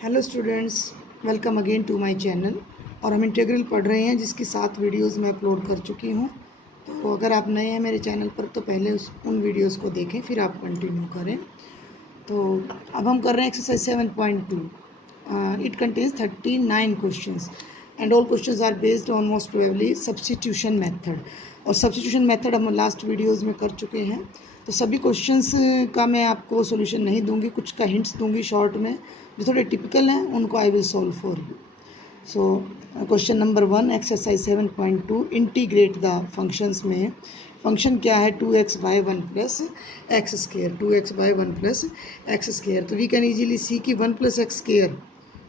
Hello students, welcome again to my channel. और हम integral पढ़ रहे हैं जिसकी 7 वीडियोस मैं अपलोड कर चुकी हूँ। तो अगर आप नए हैं मेरे चैनल पर तो पहले उन वीडियोस को देखें, फिर आप कंटिन्यू करें। तो अब हम कर रहे हैं exercise 7.2। It contains 39 questions and all questions are based on most probably substitution method. और सब्स्टिट्यूशन मेथड हम लास्ट वीडियोज़ में कर चुके हैं। तो सभी क्वेश्चंस का मैं आपको सोल्यूशन नहीं दूंगी, कुछ का हिंट्स दूंगी शॉर्ट में, जो थोड़े टिपिकल हैं उनको I will solve for you. So question number 1 exercise 7.2, integrate the functions में फंक्शन क्या है 2x/1 plus x square, 2x/1 plus x square. तो वी कैन इजीली सी कि 1 प्लस एक्स स्केयर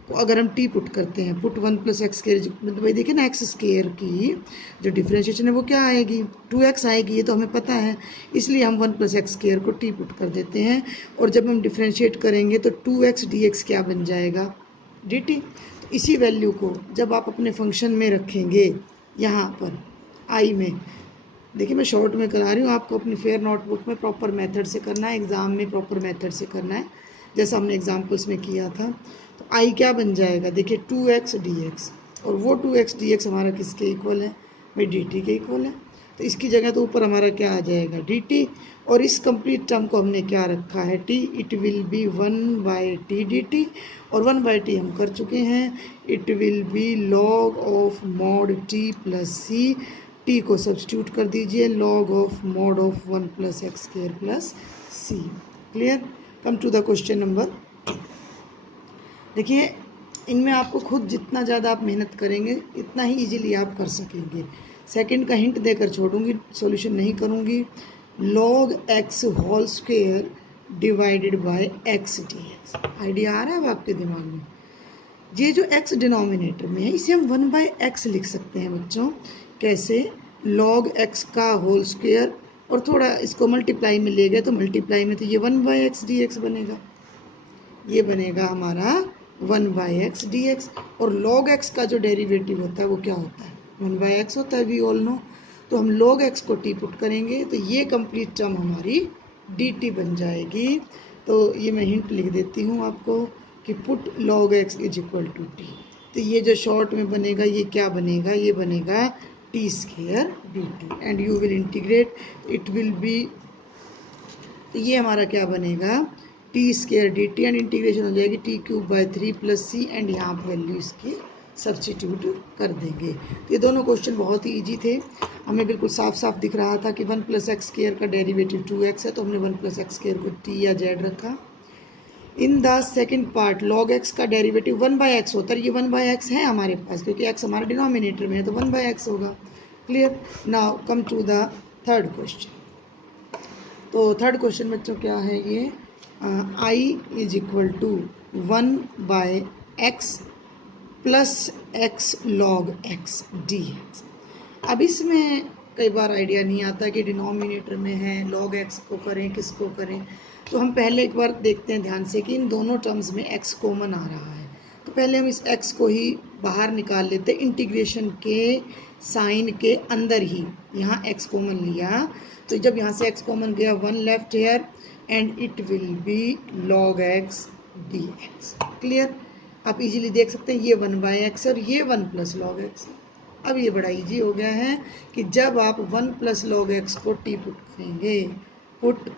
को अगर हम टी पुट करते हैं, पुट 1 प्लस एक्स स्केयर, मतलब भाई देखिए ना, एक्स स्केयर की जो डिफ्रेंशिएशन है वो क्या आएगी, 2x आएगी। ये तो हमें पता है, इसलिए हम 1 प्लस एक्स स्केयर को टी पुट कर देते हैं। और जब हम डिफ्रेंशिएट करेंगे तो 2x dx क्या बन जाएगा, dt। तो इसी वैल्यू को जब आप अपने फंक्शन में रखेंगे, यहाँ पर आई में, देखिए मैं शॉर्ट में करा रही हूँ, आपको अपनी फेयर नोटबुक में प्रॉपर मेथड से करना है, एग्ज़ाम में प्रॉपर मेथड से करना है, जैसा हमने एग्जाम्पल्स में किया था। तो आई क्या बन जाएगा, देखिए 2x dx, और वो 2x dx हमारा किसके इक्वल है, भाई dt के इक्वल है। तो इसकी जगह तो ऊपर हमारा क्या आ जाएगा, dt, और इस कंप्लीट टर्म को हमने क्या रखा है, t। It will be 1/t dt, और 1/t हम कर चुके हैं। It will be log of mod t plus c, T को सब्स्टिट्यूट कर दीजिए, log of mod of 1 plus X square plus C. Clear. Come to the question number. देखिए इनमें आपको खुद जितना ज़्यादा आप मेहनत करेंगे इतना ही इजीली आप कर सकेंगे। सेकंड का हिंट देकर छोड़ूंगी, सॉल्यूशन नहीं करूंगी। log x whole square divided by x dx। Idea आ रहा है अब आपके दिमाग में। ये जो x डिनोमिनेटर में है इसे हम 1/x लिख सकते हैं बच्चों। कैसे, log x का होल स्क्वायर, और थोड़ा इसको मल्टीप्लाई में ले गए तो मल्टीप्लाई में, तो ये 1/x dx बनेगा, ये बनेगा हमारा 1/x dx। और log x का जो डेरिवेटिव होता है वो क्या होता है, 1/x होता है, वी ऑल नो। तो हम log x को t पुट करेंगे तो ये कंप्लीट टर्म हमारी dt बन जाएगी। तो ये मैं हिंट लिख देती हूँ आपको कि put log x is equal to t। तो ये जो शॉर्ट में बनेगा ये क्या बनेगा, ये बनेगा t square dt, and you will integrate, it will B, तो ये हमारा क्या बनेगा, T square D T, and integration हो जाएगी t³ / 3 + c, एंड यहाँ पर वैल्यू इसकी सब्स्टिट्यूट कर देंगे। तो ये दोनों क्वेश्चन बहुत ही ईजी थे, हमें बिल्कुल साफ साफ दिख रहा था कि 1 + x स्क्वायर का डेरिवेटिव 2x है, तो हमने 1 + x स्क्वायर को t या z रखा। In the second part log x का डेरिवेटिव 1/x होता है, ये 1/x है हमारे पास क्योंकि x हमारे डिनोमिनेटर में है, तो 1/x होगा। Clear. Now come to the third question. तो थर्ड क्वेश्चन बच्चों क्या है ये, I is equal to 1/x plus x log x dx। अब इसमें कई बार आइडिया नहीं आता कि डिनोमिनेटर में है, log x को करें किसको करें। तो हम पहले एक बार देखते हैं ध्यान से कि इन दोनों टर्म्स में x कॉमन आ रहा है, तो पहले हम इस x को ही बाहर निकाल लेते हैं, इंटीग्रेशन के साइन के अंदर ही यहाँ x कॉमन लिया, तो जब यहाँ से x कॉमन गया 1 left here, and it will be log x dx। Clear. आप इजीली देख सकते हैं ये 1/x और ये 1 + log x। अब ये बड़ा इजी हो गया है कि जब आप 1 + log x को t पुट करेंगे, put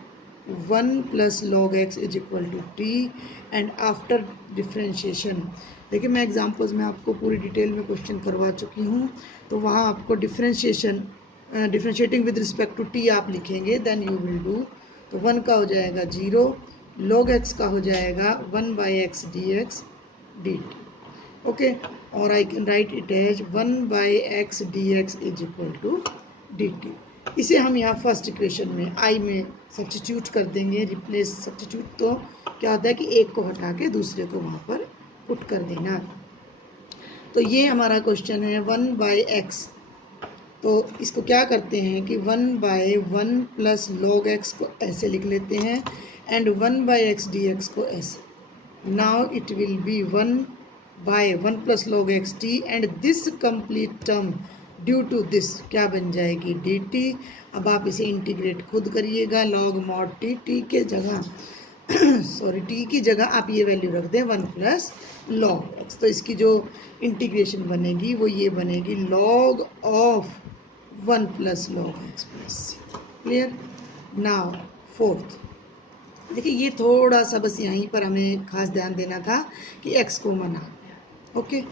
1 + log x is equal to t, and after differentiation, देखिए मैं एग्जांपल्स में आपको पूरी डिटेल में क्वेश्चन करवा चुकी हूँ, तो वहाँ आपको differentiating with respect to t आप लिखेंगे, देन यू विल डू। तो 1 का हो जाएगा 0, log x का हो जाएगा 1/x dx dt। ओके, और I can write it as 1/x dx is equal to dt। इसे हम यहाँ फर्स्ट इक्वेशन में आई में सब्स्टिट्यूट कर देंगे, रिप्लेस सब्स्टिट्यूट, तो क्या होता है कि एक को हटा के दूसरे को वहाँ पर पुट कर देना। तो ये हमारा क्वेश्चन है 1/x, तो इसको क्या करते हैं कि 1/1 + log x को ऐसे लिख लेते हैं, एंड 1/x dx को ऐसे। Now it will be 1/1 + log x t, and this complete term due to this क्या बन जाएगी, dt। अब आप इसे इंटीग्रेट खुद करिएगा, log mod t, t के जगह सॉरी टी की जगह आप ये वैल्यू रख दें 1 प्लस लॉग एक्स। तो इसकी जो इंटीग्रेशन बनेगी वो ये बनेगी log of 1 plus log X plus C. Clear. Now fourth, देखिए ये थोड़ा सा बस यहीं पर हमें खास ध्यान देना था कि एक्स कॉमन आ गया। ओके।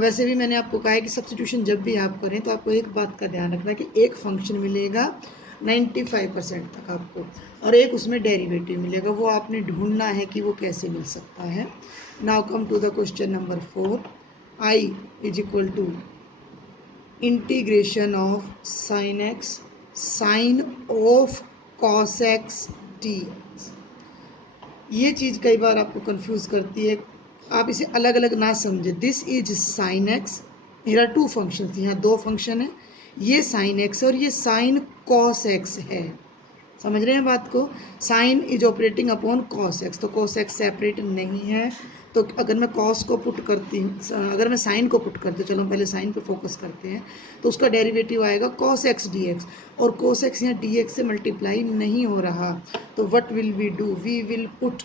वैसे भी मैंने आपको कहा है कि सब्स्टिट्यूशन जब भी आप करें तो आपको एक बात का ध्यान रखना है कि एक फंक्शन मिलेगा 95% तक आपको, और एक उसमें डेरिवेटिव मिलेगा, वो आपने ढूंढना है कि वो कैसे मिल सकता है। Now come to the question number 4। I is equal to integration of sine X sine of cos X T. ये चीज़ कई बार आपको कंफ्यूज करती है, आप इसे अलग अलग ना समझे। दिस इज साइन एक्स, मेरा टू फंक्शन, यहाँ दो फंक्शन है, ये साइन एक्स और ये साइन कॉस एक्स है। समझ रहे हैं बात को। Sine is operating upon cos X, तो कॉस एक्स सेपरेट नहीं है। तो अगर मैं कॉस को पुट करती हूँ, अगर मैं साइन को पुट करती हूँ, चलो पहले साइन पे फोकस करते हैं, तो उसका डेरिवेटिव आएगा कॉस एक्स डी एक्स, और कॉस एक्स यहाँ डी एक्स से मल्टीप्लाई नहीं हो रहा। तो what will we do, we will put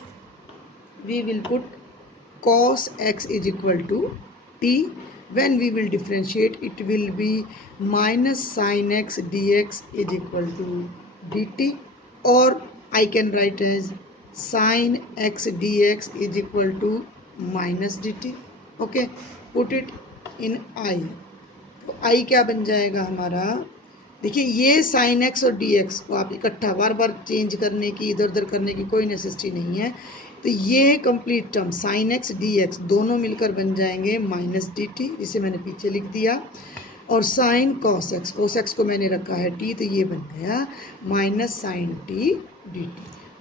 cos x is equal to t. When we will differentiate, it will be minus sin x dx is equal to dt, or I can write as sin x dx is equal to minus dt. Okay, put it in I. तो I क्या बन जाएगा हमारा, देखिए ये sine x और D x को आप इकट्ठा बार बार चेंज करने की, इधर उधर करने की कोई नेसेसिटी नहीं है। तो ये complete term sine x D x दोनों मिलकर बन जाएंगे माइनस डी टी, जिसे मैंने पीछे लिख दिया, और साइन कॉस एक्स को मैंने रखा है टी, तो ये बन गया minus sine T D T.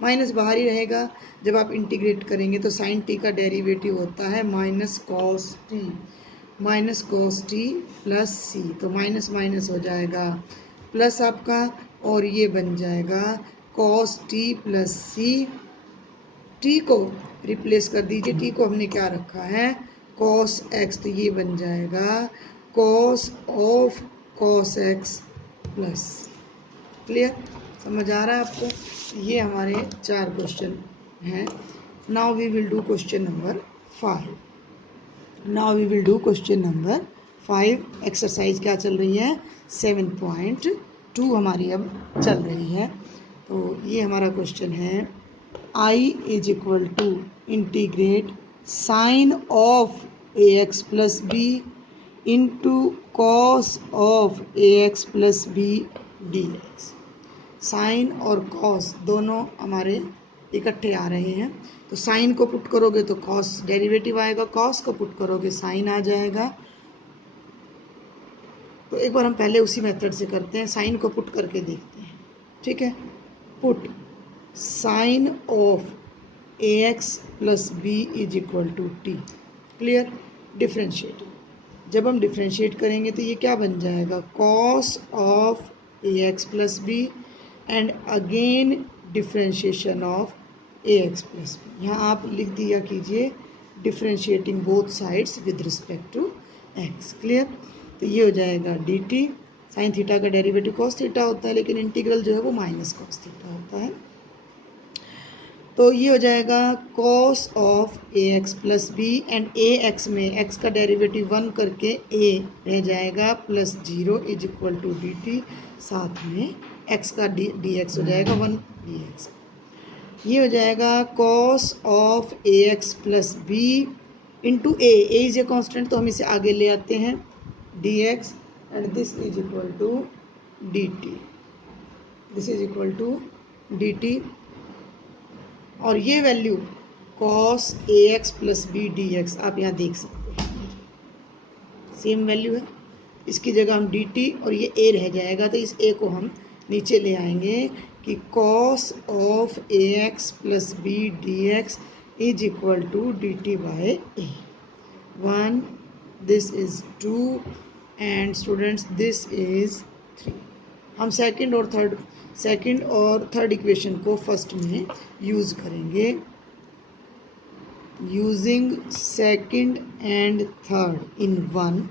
Minus बाहर ही रहेगा, जब आप इंटीग्रेट करेंगे तो साइन टी का डेरिवेटिव होता है माइनस कॉस टी प्लस सी, तो माइनस माइनस हो जाएगा प्लस आपका, और ये बन जाएगा कॉस टी प्लस सी। टी को रिप्लेस कर दीजिए, टी को हमने क्या रखा है कॉस एक्स, तो ये बन जाएगा cos of cos x plus. Clear, समझ आ रहा है आपको। ये हमारे 4 क्वेश्चन हैं। Now we will do question number 5। Exercise क्या चल रही है 7.2 हमारी अब चल रही है। तो ये हमारा क्वेश्चन है, I is equal to integrate sine of A x plus B into cos of A x plus B D x. Sine और कॉस दोनों हमारे इकट्ठे आ रहे हैं, तो साइन को पुट करोगे तो कॉस डेरिवेटिव आएगा, कॉस को पुट करोगे साइन आ जाएगा। तो एक बार हम पहले उसी मेथड से करते हैं, साइन को पुट करके देखते हैं। ठीक है, put sine of A x plus B is equal to T. Clear, differentiate, जब हम डिफ्रेंशिएट करेंगे तो ये क्या बन जाएगा cos of A x plus B and again differentiation of A x plus B. यहाँ आप लिख दिया कीजिए differentiating both sides with respect to X. Clear, तो ये हो जाएगा डी टी, साइन थीटा का डेरिवेटिव कॉस थीटा होता है, लेकिन इंटीग्रल जो है वो माइनस कॉस थीटा होता है। तो ये हो जाएगा cos of A x plus B and A X में एक्स का डेरिवेटिव 1 करके ए रह जाएगा plus 0 is equal to D T, साथ में एक्स का डी एक्स हो जाएगा 1 डी एक्स। ये हो जाएगा cos of A x plus B into A is a constant, तो हम इसे आगे ले आते हैं D x and this is equal to D T, this is equal to D T. और ये value cos A x plus B D x आप यहाँ देख सकते हैं, सेम वैल्यू है। इसकी जगह हम डी टी और ये ए रह जाएगा, तो इस ए को हम नीचे ले आएंगे कि cos of A x plus B D x is equal to D t by a. 1, this is 2 and students this is 3। हम सेकंड और थर्ड इक्वेशन को फर्स्ट में यूज़ करेंगे। Using second and third in 1,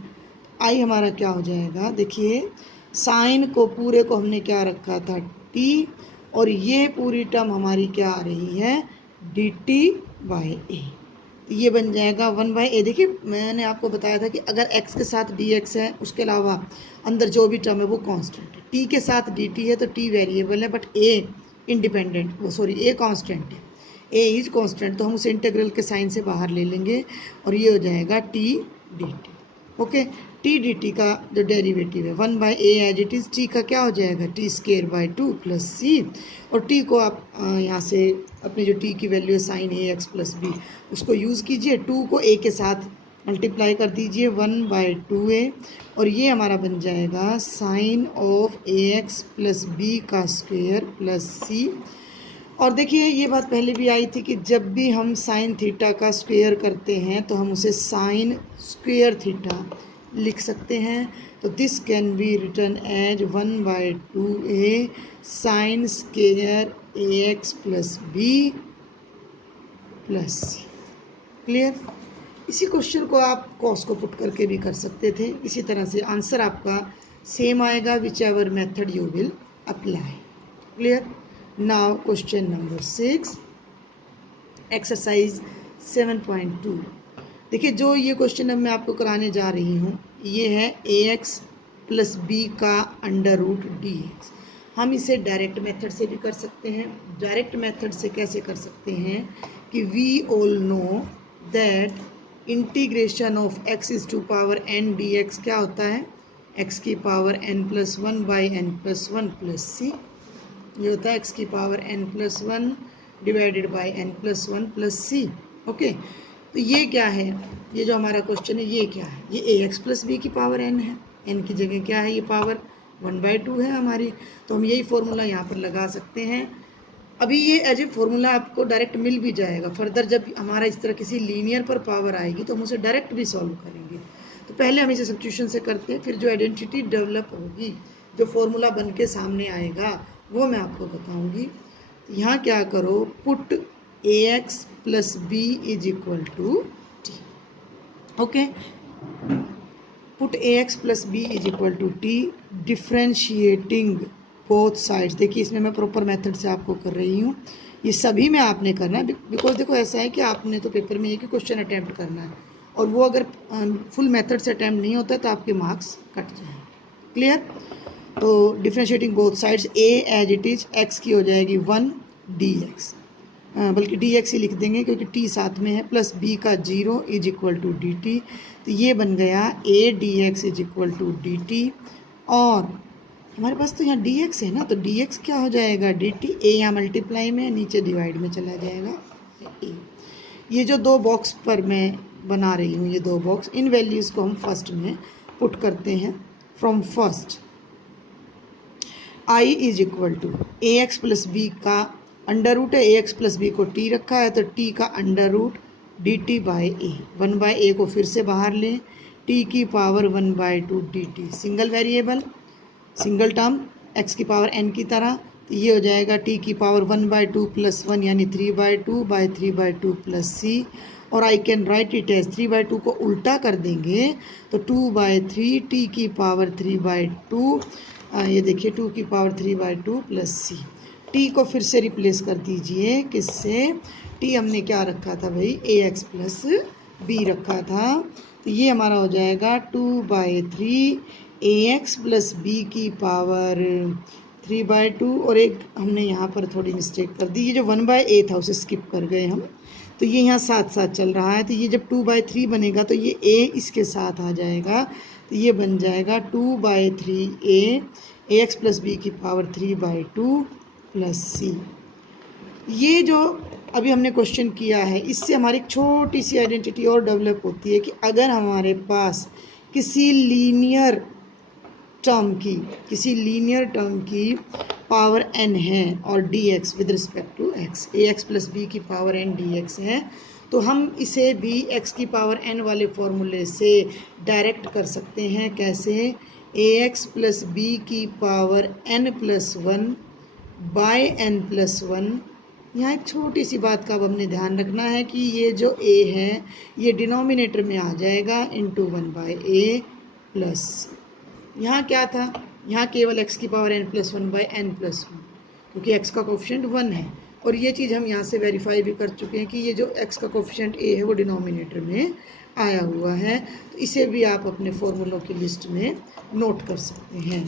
I हमारा क्या हो जाएगा, देखिए साइन को पूरे को हमने क्या रखा था टी, और ये पूरी टर्म हमारी क्या आ रही है डी टी बाई ए। तो ये बन जाएगा 1/a। देखिए मैंने आपको बताया था कि अगर x के साथ dx है, उसके अलावा अंदर जो भी टर्म है वो कांस्टेंट है। t के साथ dt है तो t वेरिएबल है, बट a इंडिपेंडेंट, वो सॉरी a कांस्टेंट है, a इज कांस्टेंट, तो हम उसे इंटीग्रल के साइन से बाहर ले लेंगे और ये हो जाएगा t dt। Okay, T D T का जो डेरिवेटिव है 1/a as it is, T का क्या हो जाएगा टी स्केयर बाई 2 प्लस सी, और टी को आप यहाँ से अपनी जो टी की वैल्यू है साइन ए एक्स प्लस बी उसको यूज़ कीजिए, 2 को a के साथ मल्टीप्लाई कर दीजिए 1/2a, और ये हमारा बन जाएगा sine of A x plus b का स्क्वेयर प्लस सी। और देखिए ये बात पहले भी आई थी कि जब भी हम साइन थीटा का स्क्वेयर करते हैं तो हम उसे साइन स्क्वेयर थीटा लिख सकते हैं। तो this can be written as 1/2a sine square a x plus b plus C. Clear? इसी क्वेश्चन को आप कॉस को पुट करके भी कर सकते थे, इसी तरह से आंसर आपका सेम आएगा which ever method you will apply. Clear? Now question number 6, exercise 7.2। देखिए जो ये क्वेश्चन अब मैं आपको कराने जा रही हूँ ये है ए एक्स प्लस बी का अंडर रूट डी एक्स। हम इसे डायरेक्ट मेथड से भी कर सकते हैं। डायरेक्ट मेथड से कैसे कर सकते हैं कि we all know that integration of x is to power n D x क्या होता है, एक्स की power n plus one by n plus one plus C. ये होता है एक्स की power n plus one divided by n plus one plus C. Okay, तो ये क्या है, ये जो हमारा क्वेश्चन है ये क्या है, ये ए एक्स प्लस बी की पावर एन है, एन की जगह क्या है ये पावर 1/2 है हमारी, तो हम यही फॉर्मूला यहाँ पर लगा सकते हैं। अभी ये एज ए फॉर्मूला आपको डायरेक्ट मिल भी जाएगा, फर्दर जब हमारा इस तरह किसी लीनियर पर पावर आएगी तो हम उसे डायरेक्ट भी सॉल्व करेंगे। तो पहले हम इसे सब्स्टिट्यूशन से करते हैं, फिर जो आइडेंटिटी डेवलप होगी, जो फॉर्मूला बन के सामने आएगा वो मैं आपको बताऊंगी। यहाँ क्या करो, put a x plus B is equal to t. Okay, put a x plus B is equal to t, differentiating both sides. देखिए इसमें मैं प्रॉपर मेथड से आपको कर रही हूँ, ये सभी में आपने करना है, बिकॉज देखो ऐसा है कि आपने तो पेपर में एक ही क्वेश्चन अटैम्प्ट करना है, और वो अगर फुल मेथड से अटैम्प्ट नहीं होता है तो आपके मार्क्स कट जाएंगे। क्लियर? तो differentiating both sides, a as it is x की हो जाएगी 1 डी एक्स, बल्कि डी एक्स ही लिख देंगे क्योंकि टी साथ में है, प्लस बी का 0 is equal to D t. तो ये बन गया a d x is equal to D T, और हमारे पास तो यहाँ डी एक्स है ना, तो डी एक्स क्या हो जाएगा डी टी, ए यहाँ मल्टीप्लाई में नीचे डिवाइड में चला जाएगा ए। ये जो दो बॉक्स पर मैं बना रही हूँ, ये दो बॉक्स, इन वैल्यूज़ को हम फर्स्ट में पुट करते हैं। From first I is equal to a x plus b का अंडर रूट है, ए एक्स प्लस बी को टी रखा है तो टी का under root d t by a, 1/a को फिर से बाहर लें, टी की power 1/2 d t, single variable single term x की पावर एन की तरह, तो ये हो जाएगा टी की पावर 1/2 प्लस 1 यानी 3/2 बाई 3/2 प्लस सी, और I can write it as 3/2 को उल्टा कर देंगे तो 2/3 टी की पावर 3/2, ये देखिए 2 की पावर 3/2 प्लस सी। टी को फिर से रिप्लेस कर दीजिए, किससे, टी हमने क्या रखा था भाई, ए एक्स प्लस बी रखा था, तो ये हमारा हो जाएगा 2/3 ए एक्स प्लस बी की पावर 3/2, और एक हमने यहाँ पर थोड़ी मिस्टेक कर दी, ये जो 1/a था उसे स्किप कर गए हम, तो ये यहाँ साथ साथ चल रहा है, तो ये जब 2/3 बनेगा तो ये a इसके साथ आ जाएगा, तो ये बन जाएगा 2/3a ए एक्स प्लस बी की पावर 3/2 प्लस सी। ये जो अभी हमने क्वेश्चन किया है इससे हमारी एक छोटी सी आइडेंटिटी और डेवलप होती है कि अगर हमारे पास किसी लीनियर टर्म की पावर n है और dx with respect to x, a x plus b की पावर n dx है, तो हम इसे भी x की पावर n वाले फॉर्मूले से डायरेक्ट कर सकते हैं। कैसे, ए एक्स प्लस बी की power n plus 1 by n plus 1। यहाँ एक छोटी सी बात का अब हमने ध्यान रखना है कि ये जो a है ये डिनोमिनेटर में आ जाएगा इंटू 1/a प्लस, यहाँ क्या था, यहाँ केवल x की power n plus 1 by n plus 1, क्योंकि x का कोफिशिएंट 1 है, और ये चीज़ हम यहाँ से वेरीफाई भी कर चुके हैं कि ये जो x का कोफिशिएंट a है वो डिनोमिनेटर में आया हुआ है, तो इसे भी आप अपने फॉर्मूलों की लिस्ट में नोट कर सकते हैं।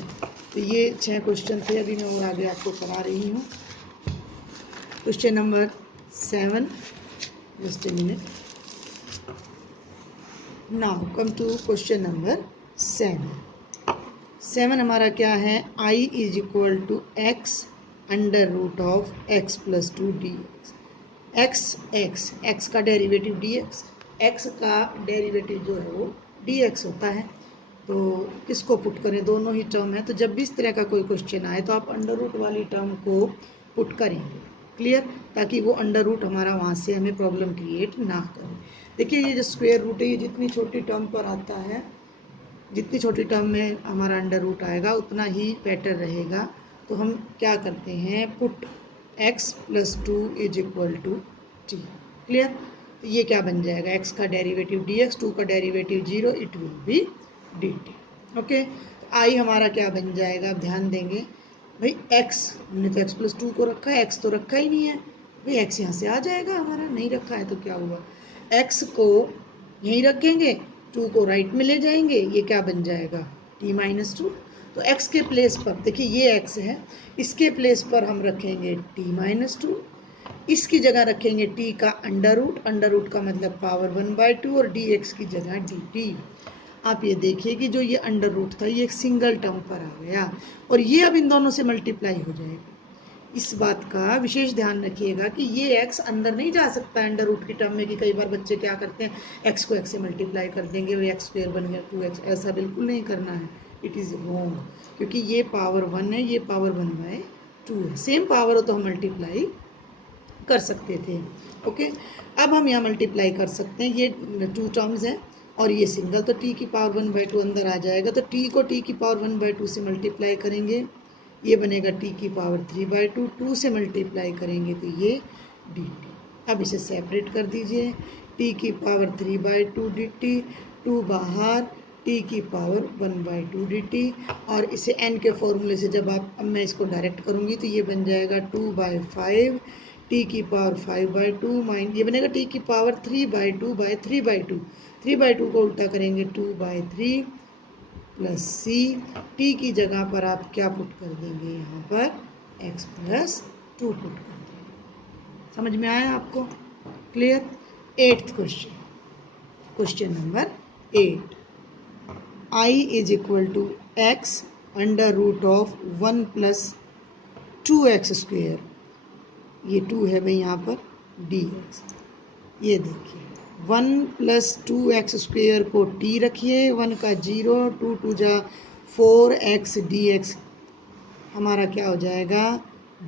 तो ये 6 क्वेश्चन थे, अभी मैं और आगे आपको करा रही हूँ। Question number 7, just a minute. Now come to question number 7 हमारा क्या है, i is equal to x under root of x plus 2 d x का डेरिवेटिव dx, x का डेरिवेटिव जो है वो dx होता है। तो किसको पुट करें, दोनों ही टर्म है, तो जब भी इस तरह का कोई क्वेश्चन आए तो आप अंडर रूट वाली टर्म को पुट करेंगे, क्लियर, ताकि वो अंडर रूट हमारा वहाँ से हमें प्रॉब्लम क्रिएट ना करे। देखिए ये जो स्क्वायर रूट है, ये जितनी छोटी टर्म पर आता है, जितनी छोटी टर्म में हमारा अंडर रूट आएगा उतना ही बेटर रहेगा। तो हम क्या करते हैं, put x plus 2 is equal to T, clear. तो ये क्या बन जाएगा, x का डेरिवेटिव dx, 2 का derivative 0, it will B dt, okay. तो i हमारा क्या बन जाएगा, आप ध्यान देंगे भाई, x हमने तो x प्लस 2 को रखा है, x तो रखा ही नहीं है भाई, x यहाँ से आ जाएगा, हमारा नहीं रखा है तो क्या हुआ, x को यहीं रखेंगे, 2 को राइट में ले जाएंगे, ये क्या बन जाएगा t माइनस 2। तो x के प्लेस पर देखिए ये x है, इसके प्लेस पर हम रखेंगे t माइनस 2, इसकी जगह रखेंगे t का अंडर रूट का मतलब पावर 1/2 और dx की जगह dt। आप ये देखिए कि जो ये अंडर रूट था ये एक सिंगल टर्म पर आ गया और ये अब इन दोनों से मल्टीप्लाई हो जाएगा। इस बात का विशेष ध्यान रखिएगा कि ये x अंदर नहीं जा सकता है अंडर रूट की टर्म में, कि कई बार बच्चे क्या करते हैं x को x से मल्टीप्लाई कर देंगे, वो x स्क्वायर बन गया 2x, ऐसा बिल्कुल नहीं करना है, इट इज़ रॉन्ग, क्योंकि ये पावर 1 है, ये पावर 1/2 है, सेम पावर हो तो हम मल्टीप्लाई कर सकते थे, ओके। अब हम यहाँ मल्टीप्लाई कर सकते हैं, ये 2 टर्म्स हैं और ये सिंगल, तो t की पावर 1/2 अंदर आ जाएगा, तो t को t की पावर 1/2 से मल्टीप्लाई करेंगे, ये बनेगा t की पावर 3/2, 2 से मल्टीप्लाई करेंगे तो ये dt। अब इसे सेपरेट कर दीजिए, t की पावर 3/2 dt, 2 बाहर, t की पावर 1/2 dt, और इसे n के फॉर्मूले से जब आप, अब मैं इसको डायरेक्ट करूँगी तो ये बन जाएगा 2/5 t की पावर 5/2 माइन, ये बनेगा t की पावर 3/2 बाई 3/2, 3/2 को उल्टा करेंगे 2/3 प्लस सी, टी की जगह पर आप क्या पुट कर देंगे, यहाँ पर x प्लस 2 पुट कर देंगे। समझ में आया आपको, clear. 8th question, question number 8, i is equal to x under root of 1 plus 2x square, ये 2 है भाई यहाँ पर dx, ये देखिए 1 प्लस 2x स्क्वेयर को t रखिए, 1 का 0, 2 2 जा 4x dx हमारा क्या हो जाएगा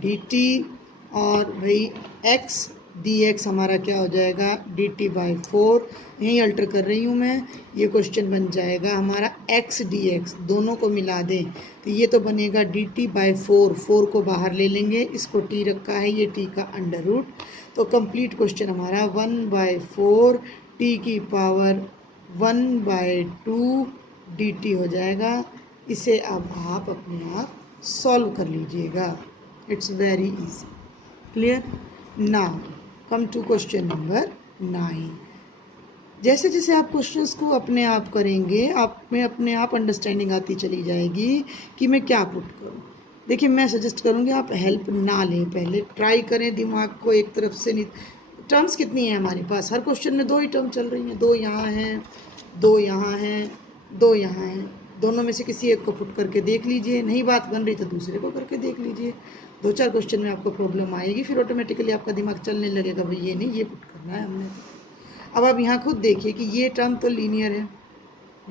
dt, और भाई x dx हमारा क्या हो जाएगा dt/4, यहीं अल्टर कर रही हूँ मैं, ये क्वेश्चन बन जाएगा हमारा x dx, दोनों को मिला दें तो ये तो बनेगा dt/4, 4 को बाहर ले लेंगे, इसको t रखा है, ये t का अंडर रूट, तो कंप्लीट क्वेश्चन हमारा 1/4 t की पावर 1/2 dt हो जाएगा। इसे अब आप अपने आप सॉल्व कर लीजिएगा, it's very easy, clear. Now come to question number 9। जैसे जैसे आप क्वेश्चंस को अपने आप करेंगे, आप में अपने आप अंडरस्टैंडिंग आती चली जाएगी कि मैं क्या पुट करूं। देखिए मैं सजेस्ट करूंगी आप हेल्प ना लें, पहले ट्राई करें दिमाग को एक तरफ से। नहीं, टर्म्स कितनी है हमारे पास, हर क्वेश्चन में 2 ही टर्म चल रही हैं, 2 यहाँ हैं, 2 यहाँ हैं, 2 यहाँ हैं, दोनों में से किसी एक को पुट करके देख लीजिए, नहीं बात बन रही तो दूसरे को करके देख लीजिए। 2-4 क्वेश्चन में आपको प्रॉब्लम आएगी, फिर ऑटोमेटिकली आपका दिमाग चलने लगेगा, भाई ये नहीं, ये पुट करना है हमने। अब आप यहाँ खुद देखिए कि ये टर्म तो लीनियर है,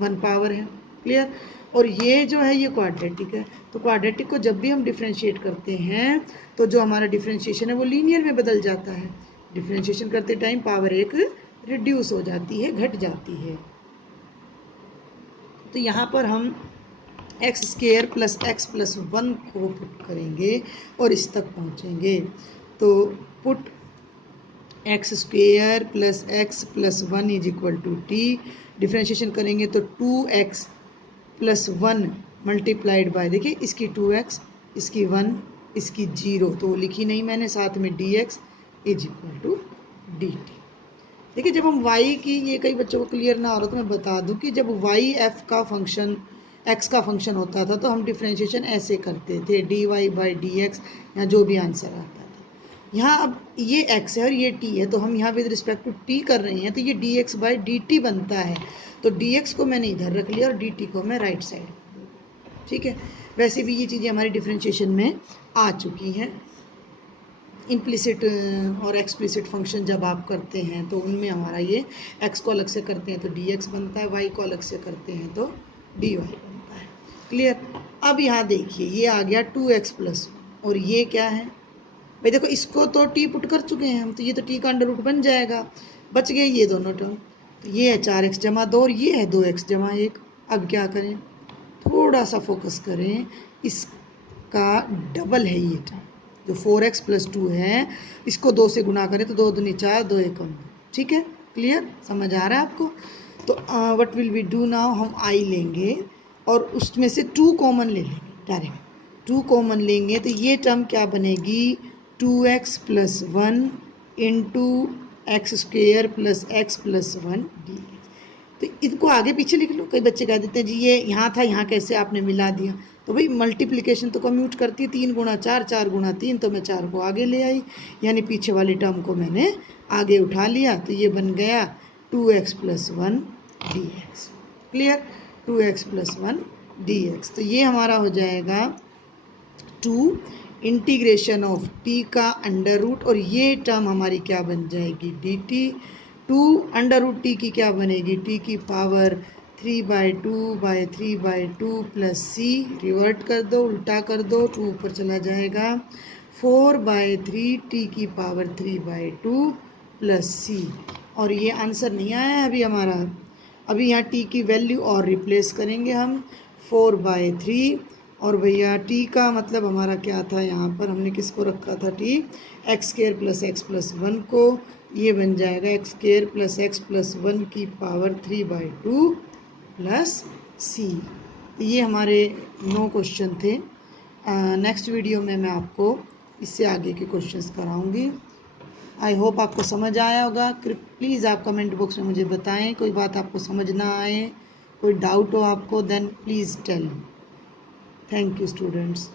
1 पावर है, क्लियर, और ये जो है ये क्वाड्रेटिक है, तो क्वाड्रेटिक को जब भी हम डिफ्रेंशिएट करते हैं तो जो हमारा डिफ्रेंशिएशन है वो लीनियर में बदल जाता है, डिफ्रेंशिएशन करते टाइम पावर एक रिड्यूस हो जाती है, घट जाती है। तो यहाँ पर हम x square plus x plus 1 को पुट करेंगे और इस तक पहुँचेंगे, तो put x square plus x plus 1 is equal to t, differentiation करेंगे तो 2x प्लस 1 मल्टीप्लाइड बाय, देखिए इसकी 2x, इसकी 1, इसकी 0 तो वो लिखी नहीं मैंने, साथ में dx is equal to dt। देखिए जब हम y की, ये कई बच्चों को क्लियर ना हो रहा तो मैं बता दूं कि जब y f का फंक्शन x का फंक्शन होता था तो हम डिफ्रेंशिएशन ऐसे करते थे dy बाई dx, या जो भी आंसर आता था। यहाँ अब ये x है और ये t है, तो हम यहाँ विद रिस्पेक्ट टू t कर रहे हैं, तो ये dx बाई dt बनता है। तो dx को मैंने इधर रख लिया और dt को मैं राइट साइड, ठीक है। वैसे भी ये चीज़ें हमारी डिफ्रेंशिएशन में आ चुकी हैं। इम्प्लिसिट और एक्सप्लिसिट फंक्शन जब आप करते हैं तो उनमें हमारा ये x को अलग से करते हैं तो dx बनता है, y को अलग से करते हैं तो dy बनता है। क्लियर। अब यहाँ देखिए ये आ गया 2x प्लस, और ये क्या है भाई, देखो इसको तो t पुट कर चुके हैं हम, तो ये तो t का अंडर रूट बन जाएगा, बच गए ये दोनों टर्म। तो ये है 4x जमा 2 और ये है 2x जमा 1। अब क्या करें, थोड़ा सा फोकस करें, इसका डबल है ये टर्म, जो 4x प्लस 2 है, इसको 2 से गुना करें तो 2 दूनी 4, 2 एकम 2, ठीक है। क्लियर, समझ आ रहा है आपको। तो what will we do now, हम i लेंगे और उसमें से 2 कॉमन ले लेंगे, डायरेक्ट 2 कॉमन लेंगे तो ये टर्म क्या बनेगी, 2x plus 1 into x square plus x plus 1 D. तो इनको आगे पीछे लिख लो। कई बच्चे कह देते हैं जी ये यहाँ था, यहाँ कैसे आपने मिला दिया। तो भाई मल्टीप्लिकेशन तो कम्यूट करती है, 3 गुणा 4, 4 गुणा 3, तो मैं 4 को आगे ले आई, यानी पीछे वाली टर्म को मैंने आगे उठा लिया। तो ये बन गया 2x plus 1 dx। Clear, 2x plus 1 dx। तो ये हमारा हो जाएगा 2 इंटीग्रेशन ऑफ t का अंडर रूट, और ये टर्म हमारी क्या बन जाएगी dt। 2 अंडर रूट टी की क्या बनेगी, t की पावर 3/2 प्लस c, रिवर्ट कर दो, उल्टा कर दो, 2 ऊपर चला जाएगा, 4/3 t की पावर 3/2 प्लस c। और ये आंसर नहीं आया है अभी हमारा, अभी यहाँ t की वैल्यू और रिप्लेस करेंगे हम 4/3, और भैया t का मतलब हमारा क्या था, यहाँ पर हमने किसको रखा था t, x square plus x plus 1 को, ये बन जाएगा x square plus x plus 1 की पावर 3/2 प्लस c। ये हमारे 9 क्वेश्चन थे। नेक्स्ट वीडियो में मैं आपको इससे आगे के क्वेश्चंस कराऊंगी। आई होप आपको समझ आया होगा। प्लीज़ आप कमेंट बॉक्स में मुझे बताएं, कोई बात आपको समझ ना आए, कोई डाउट हो आपको, then please tell me. Thank you students.